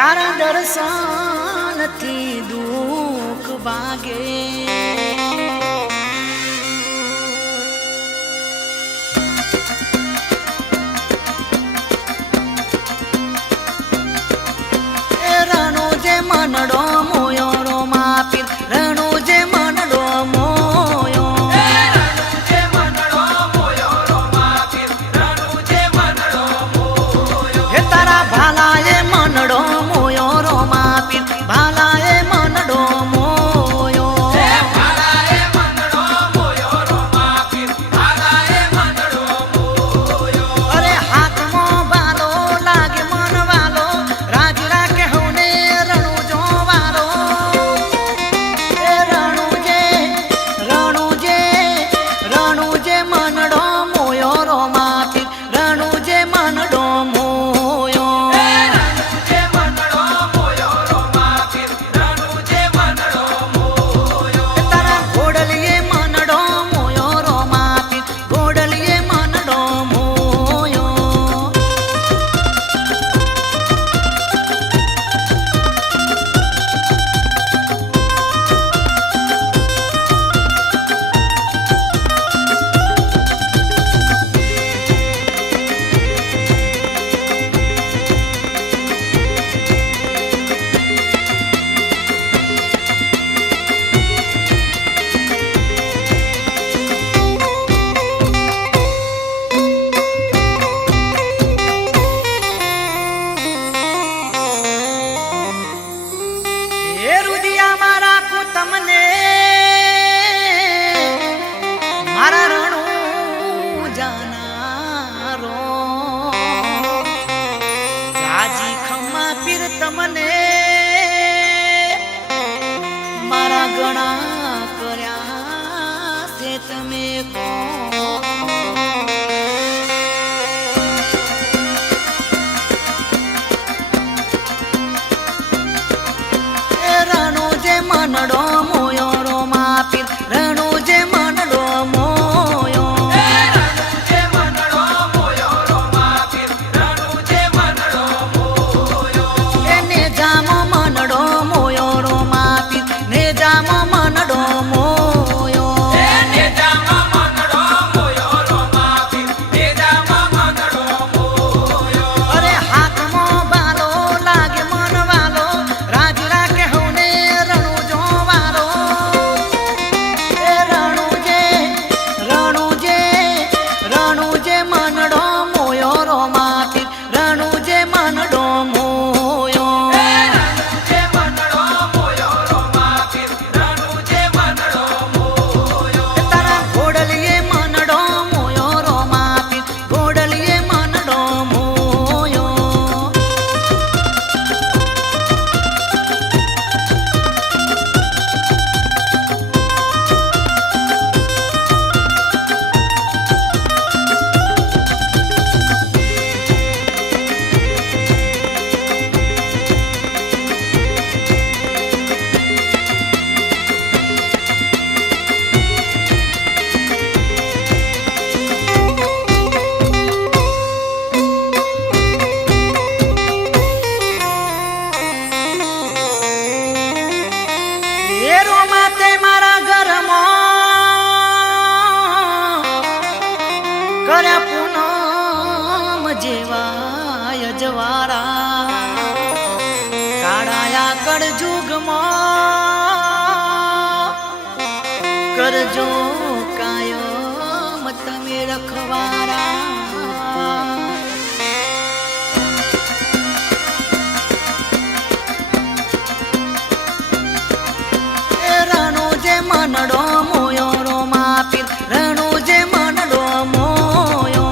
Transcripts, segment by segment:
તારા દર્શનથી દુઃખ ભાગે રણો જે મનડો મોયો રો માપી રણો જે મનડો મોયો હે તારા ભાલાએ મનડો મોયો રો માપી ભાલાએ મનડો મોયો અરે હાથમાં બાલો લાગે મન વાલો રાજ રાખે હોને રણુ જોવારો એ રણુ જે મનડો મોયો રો માપી રણુ જે મનડો મોયો તારા ઘોડલીએ મનડો મોયો રો માપી ઘોડલીએ મનડો મોયો એ રુદિયામાં રાખું તમને મારા રણુ જાનારો જાજી ખમ્મા પીર તમને મારા ગણા કર્યા છે તમે રણુ જે મનડો મોયો રો માપી રણુ જે મનડો મોયો એને જામો મનડો મોયો રો માપી ને જામો મનડો મોયો અરે હાથમાં બાલો લાગે મન વાલો રાજ રાખે હોને રણુ જોવારો એ રણુ જે મનડો મોયો રો માપી રણુ જે મનડો મોયો તારા ઘોડલીએ મનડો મોયો રો માપી ઘોડલીએ મનડો મોયો એ રોમાતે મારા ઘરમાં કર્યા પૂનમ જેવા અજવાળા કાળાયા કળજુગમાં કરજો કાયમ તમે રખવારા રણુ જે મનડો મોયો રો માપી રણુ જે મનડો મોયો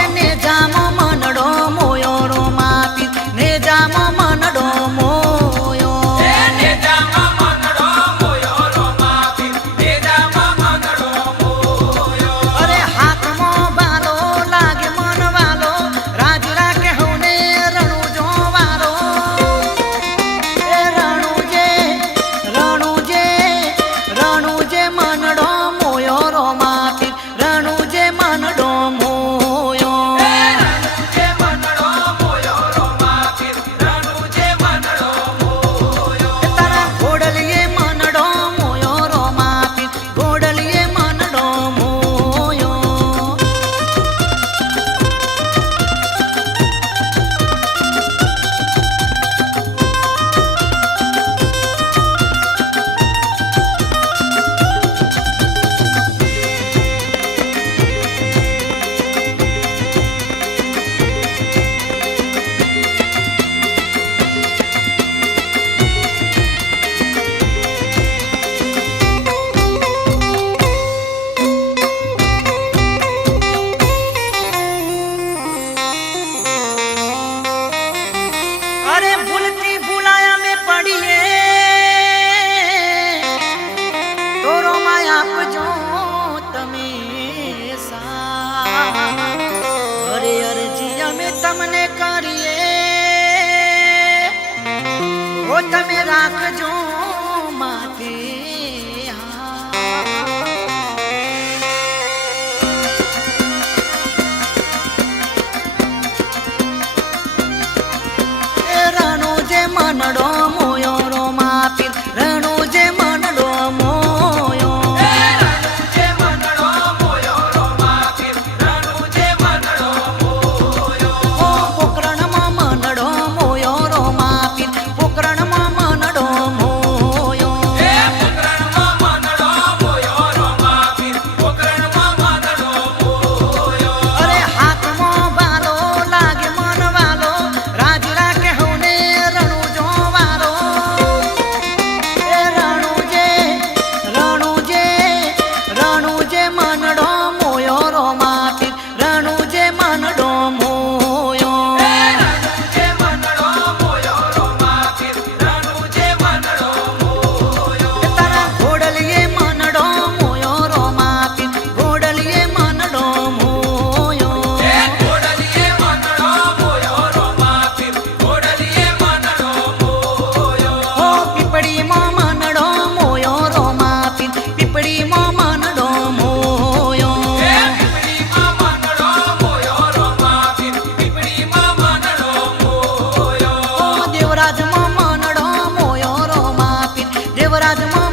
એને જામો મનડો મોયો રો માપી ને જામો મનડો મોયો અરે હાથમાં બાલો લાગે મન વાલો રાજ રાખે હોને રણુ જોવા અમે તમને કરીએ ઓ તમે રાખજો માથે રણુ જે મનડો મોયો રો માપી રણુ જે મનડો મોયો પોકરણમાં મનડો મોયો રો માપી પોકરણમાં મનડો મોયો અરે હાથમાં વાલો લાગે મન વાલો રાજ રાખે હોને રણુ જો વાલો એ રણુ જે મનડો મોયો રો માપી રણુ જે મનડો મોયો તારા ઘોડલીએ મનડો મોયો રો માપી ઘોડલીએ મનડો મોયો ઓ પીપળીમાં મનડો મોયો રો માપી પીપળીમાં મનડો મોયો ઓ દેવરાજમાં મનડો મોયો રો માપી દેવરાજમાં